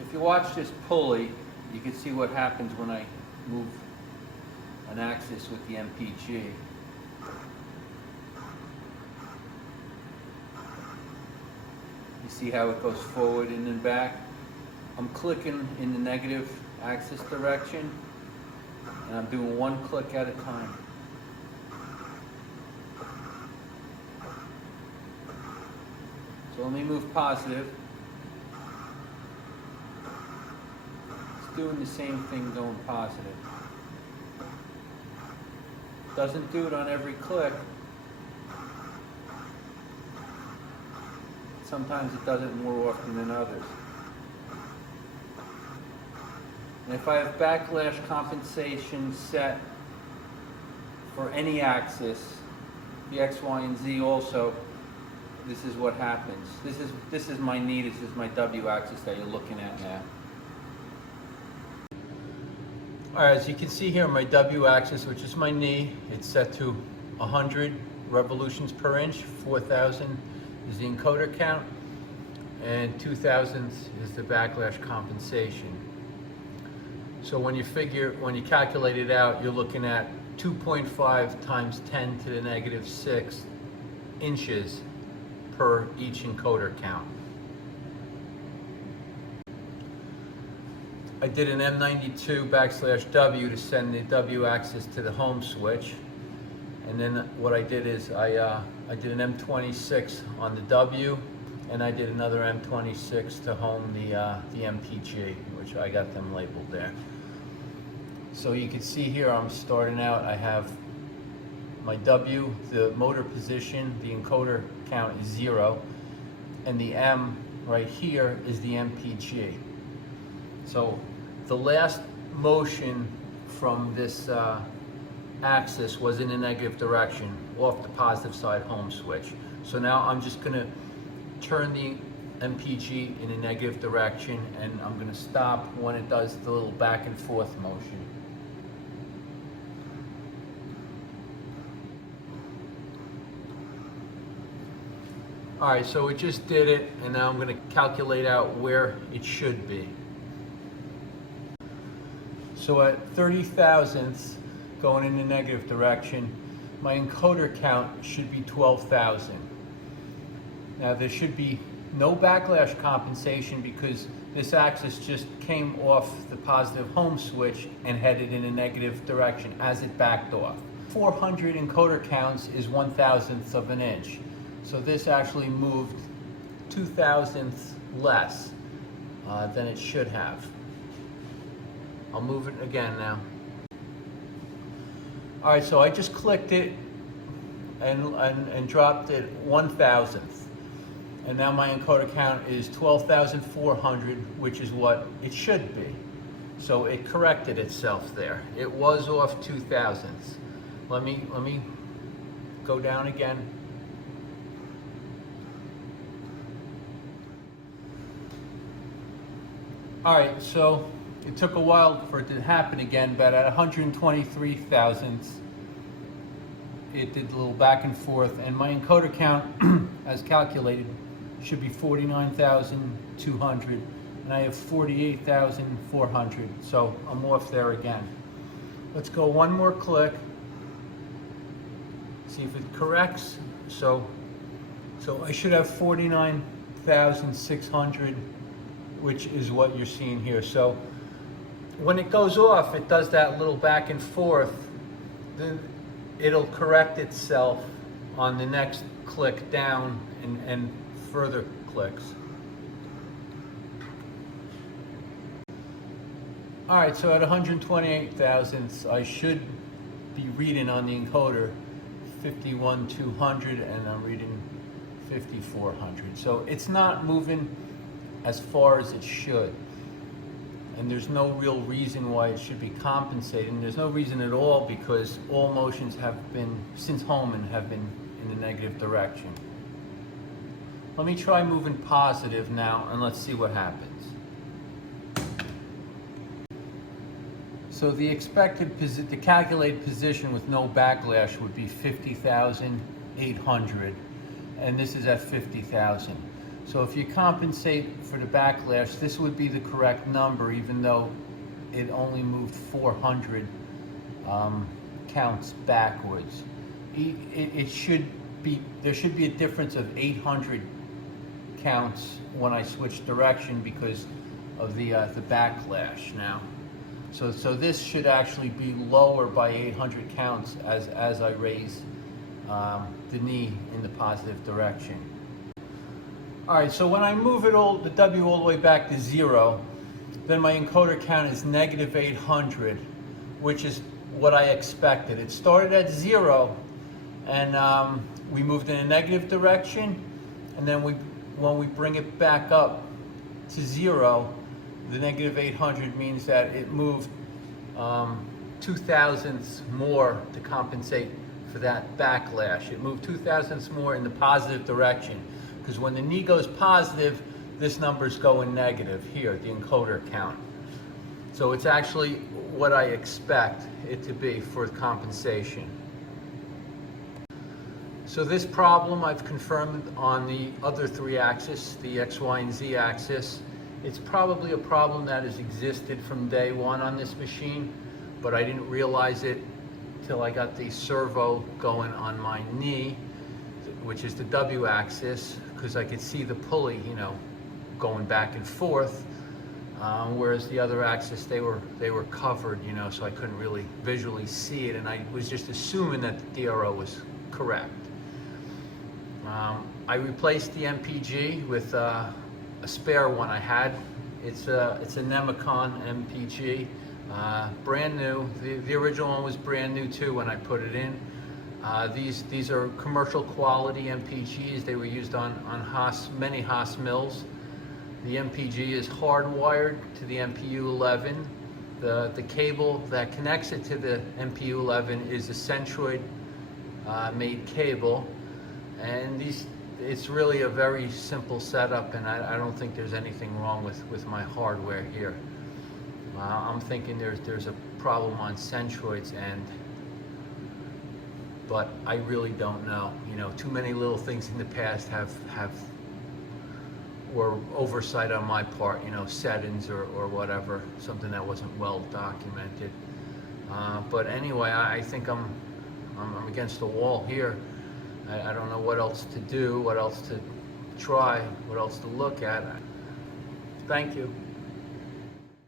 If you watch this pulley, you can see what happens when I move an axis with the MPG. You see how it goes forward and then back? I'm clicking in the negative axis direction, and I'm doing one click at a time. So let me move positive. It's doing the same thing going positive. Doesn't do it on every click. Sometimes it does it more often than others. And if I have backlash compensation set for any axis, the X, Y, and Z also, this is what happens. This is my knee, this is my W axis that you're looking at now. Alright, as you can see here, my W axis, which is my knee, it's set to 100 revolutions per inch. 4,000 is the encoder count, and 2,000 is the backlash compensation. So when you calculate it out, you're looking at 2.5 times 10 to the negative 6 inches per each encoder count. I did an M92/W to send the W axis to the home switch, and then what I did is I did an M26 on the W, and I did another M26 to home the MPG, which I got them labeled there. So you can see here I'm starting out, I have my W, the motor position, the encoder count is 0, and the M right here is the MPG. So the last motion from this axis was in a negative direction, off the positive side home switch. So now I'm just going to turn the MPG in a negative direction, and I'm going to stop when it does the little back and forth motion. Alright, so it just did it, and now I'm going to calculate out where it should be. So at 30 thousandths, going in the negative direction, my encoder count should be 12,000. Now there should be no backlash compensation because this axis just came off the positive home switch and headed in a negative direction as it backed off. 400 encoder counts is 1/1000th of an inch. So this actually moved 2/1000ths less than it should have. I'll move it again now. All right, so I just clicked it and dropped it 1/1000th. And now my encoder count is 12,400, which is what it should be. So it corrected itself there. It was off 2/1000ths. Let me go down again. All right, so it took a while for it to happen again, but at 123 thousandths, it did a little back and forth, and my encoder count, as calculated, should be 49,200, and I have 48,400, so I'm off there again. Let's go one more click, see if it corrects. So I should have 49,600, which is what you're seeing here. So when it goes off, it does that little back and forth. Then it'll correct itself on the next click down and further clicks. All right, so at 128 thousandths, I should be reading on the encoder 51,200, and I'm reading 5,400. So it's not moving as far as it should. And there's no real reason why it should be compensating. There's no reason at all, because all motions have been, since Holman, have been in the negative direction. Let me try moving positive now, and let's see what happens. So the calculated position with no backlash would be 50,800, and this is at 50,000. So if you compensate for the backlash, this would be the correct number, even though it only moved 400 counts backwards. It should be, there should be a difference of 800 counts when I switch direction because of the backlash now. So this should actually be lower by 800 counts as I raise the knee in the positive direction. All right, so when I move the W all the way back to 0, then my encoder count is negative 800, which is what I expected. It started at 0, and we moved in a negative direction, and then when we bring it back up to 0, the negative 800 means that it moved 2 thousandths more to compensate for that backlash. It moved 2 thousandths more in the positive direction, because when the knee goes positive, this number's going negative here, the encoder count. So it's actually what I expect it to be for compensation. So this problem I've confirmed on the other 3 axes, the X, Y, and Z axis. It's probably a problem that has existed from day one on this machine, but I didn't realize it till I got the servo going on my knee, which is the W axis, because I could see the pulley, going back and forth, whereas the other axis, they were covered, so I couldn't really visually see it, and I was just assuming that the DRO was correct. I replaced the MPG with a spare one I had. It's a Nemicon MPG, brand new. The original one was brand new too when I put it in. These are commercial quality MPGs. They were used on many Haas mills. The MPG is hardwired to the MPU-11. The cable that connects it to the MPU-11 is a Centroid made cable, and it's really a very simple setup, and I don't think there's anything wrong with my hardware here. I'm thinking there's a problem on Centroid's end, but I really don't know. Too many little things in the past were oversight on my part, settings or whatever, something that wasn't well documented. But anyway, I think I'm against the wall here. I don't know what else to do, what else to try, what else to look at. Thank you.